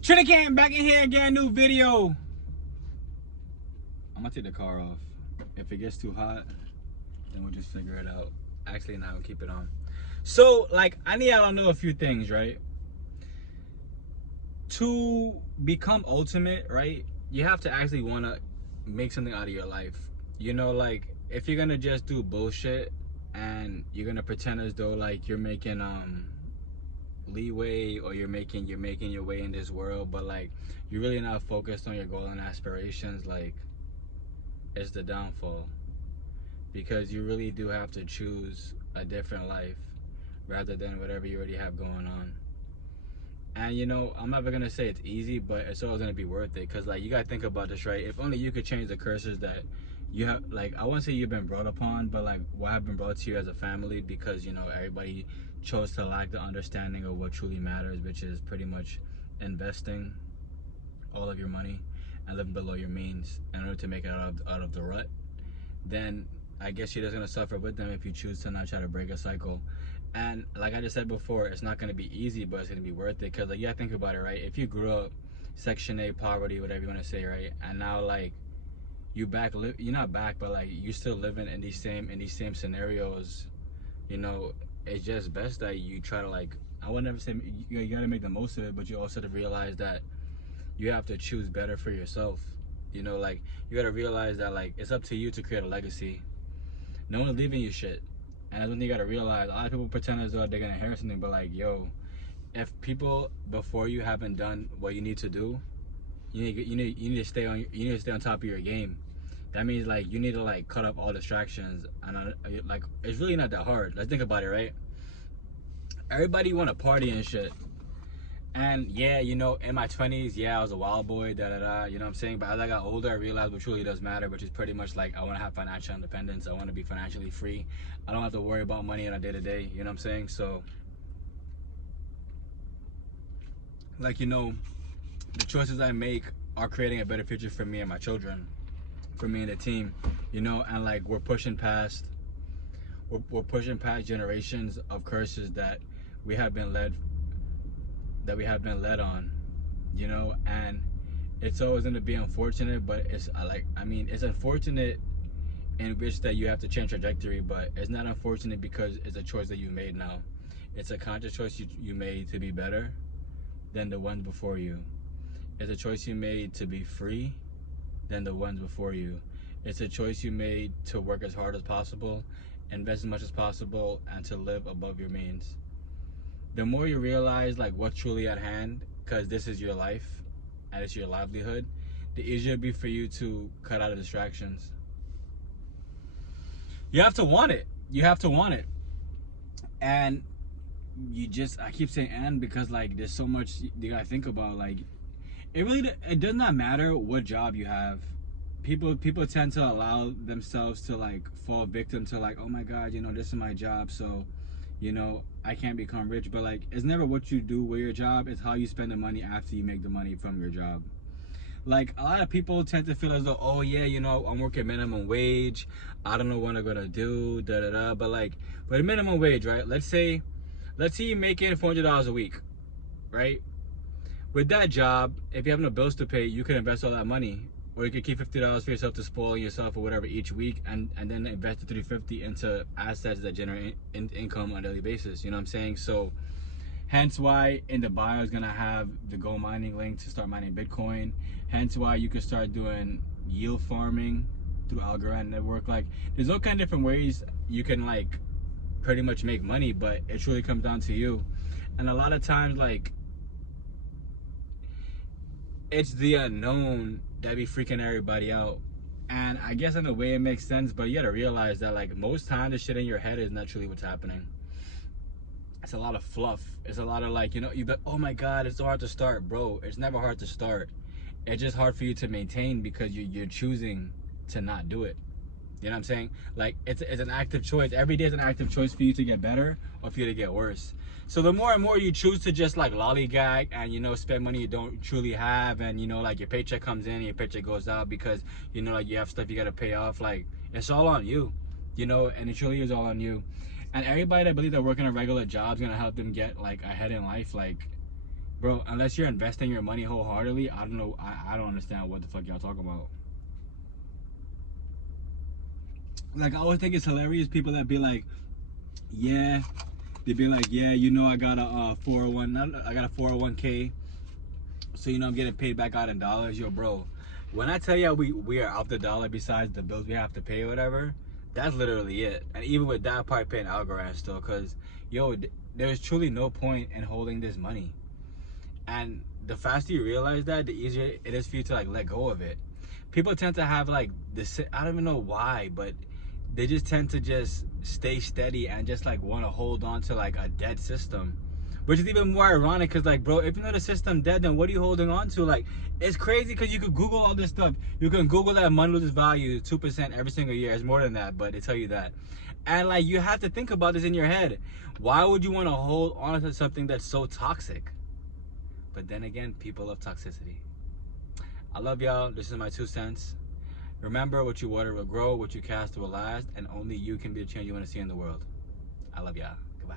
Trinity back in here again, new video. I'm gonna take the car off. If it gets too hot, then we'll just figure it out. Actually, now we'll keep it on. So, like, I need y'all to know a few things, right? To become ultimate, right? You have to actually want to make something out of your life. You know, like, if you're gonna just do bullshit and you're gonna pretend as though like you're making leeway or you're making your way in this world, but like you're really not focused on your goal and aspirations, like, it's the downfall. Because you really do have to choose a different life rather than whatever you already have going on. And you know, I'm never gonna say it's easy, but it's always gonna be worth it. Cause like, you gotta think about this, right? If only you could change the curses that you have, like, I wouldn't say you've been brought upon, but like what have been brought to you as a family, because you know everybody chose to lack the understanding of what truly matters, which is pretty much investing all of your money and living below your means in order to make it out of the rut. Then I guess you're just gonna suffer with them if you choose to not try to break a cycle. And like I just said before, it's not gonna be easy, but it's gonna be worth it. Cause like, yeah, think about it, right? If you grew up Section 8 poverty, whatever you wanna say, right? And now like you're not back, but like you still living in these same scenarios. You know, it's just best that you try to, like, I would never say you gotta make the most of it, but you also have to realize that you have to choose better for yourself. You know, like, you gotta realize that like it's up to you to create a legacy. No one's leaving you shit. And that's when you gotta realize, a lot of people pretend as though they're gonna inherit something, but like, yo, if people before you haven't done what you need to do, you need to stay on top of your game. That means like you need to like cut up all distractions, and like, it's really not that hard. Let's think about it, right? Everybody want to party and shit. And yeah, you know, in my 20s, yeah, I was a wild boy, you know what I'm saying? But as I got older, I realized what truly does matter, which is pretty much like, I want to have financial independence. I want to be financially free. I don't have to worry about money on a day-to-day, you know what I'm saying? So, like, you know, the choices I make are creating a better future for me and my children, for me and the team, you know? And like, we're pushing past generations of curses that we have been led on, you know. And it's always going to be unfortunate, but it's like, I mean, it's unfortunate in which that you have to change trajectory, but it's not unfortunate because it's a choice that you made now. It's a conscious choice you made to be better than the ones before you. It's a choice you made to be free than the ones before you. It's a choice you made to work as hard as possible, invest as much as possible, and to live above your means. The more you realize like what's truly at hand, because this is your life and it's your livelihood, the easier it'll be for you to cut out of distractions. You have to want it. You have to want it. And I keep saying and because like there's so much you gotta think about. Like, it does not matter what job you have. People tend to allow themselves to like fall victim to like, oh my god, you know, this is my job, so you know, I can't become rich. But like, it's never what you do with your job, it's how you spend the money after you make the money from your job. Like, a lot of people tend to feel as though, oh yeah, you know, I'm working minimum wage, I don't know what I'm gonna do, but like, with a minimum wage, right? Let's say you're making $400 a week, right? With that job, if you have no bills to pay, you can invest all that money. Or you could keep $50 for yourself to spoil yourself or whatever each week, and then invest the $350 into assets that generate income on a daily basis. You know what I'm saying? So hence why in the bio is gonna have the Go Mining link to start mining Bitcoin. Hence why you can start doing yield farming through Algorand network. Like, there's all kind of different ways you can like pretty much make money, but it truly comes down to you. And a lot of times, like, it's the unknown that be freaking everybody out. And I guess in a way it makes sense, but you gotta realize that like most time the shit in your head is not truly what's happening. It's a lot of fluff. It's a lot of like, you know, you bet, oh my god, it's so hard to start. Bro, it's never hard to start. It's just hard for you to maintain because you're choosing to not do it. You know what I'm saying? Like, it's an active choice. Every day is an active choice for you to get better or for you to get worse. So the more and more you choose to just like lollygag and, you know, spend money you don't truly have, and, you know, like your paycheck comes in and your paycheck goes out because, you know, like you have stuff you got to pay off, like, it's all on you, you know, and it truly is all on you. And everybody that believes that working a regular job is going to help them get like ahead in life, like, Bro, unless you're investing your money wholeheartedly, I don't know. I don't understand what the fuck y'all talking about. Like, I always think it's hilarious people that be like, yeah, they be like, yeah, you know, I got a 401, I got a 401k, so you know I'm getting paid back out in dollars. Yo, bro, when I tell you we are out the dollar besides the bills we have to pay or whatever, that's literally it. And even with that part, paying Algorand still, because yo, there's truly no point in holding this money. And the faster you realize that, the easier it is for you to like let go of it. People tend to have like this, I don't even know why, but they just tend to just stay steady and just like want to hold on to like a dead system, which is even more ironic because like, bro, if you know the system dead, then what are you holding on to? Like, it's crazy because you could Google all this stuff. You can Google that money loses value 2% every single year. It's more than that, but they tell you that. And like, you have to think about this in your head. Why would you want to hold on to something that's so toxic? But then again, people love toxicity. I love y'all. This is my 2 cents. Remember, what you water will grow, what you cast will last, and only you can be the change you want to see in the world. I love y'all. Goodbye.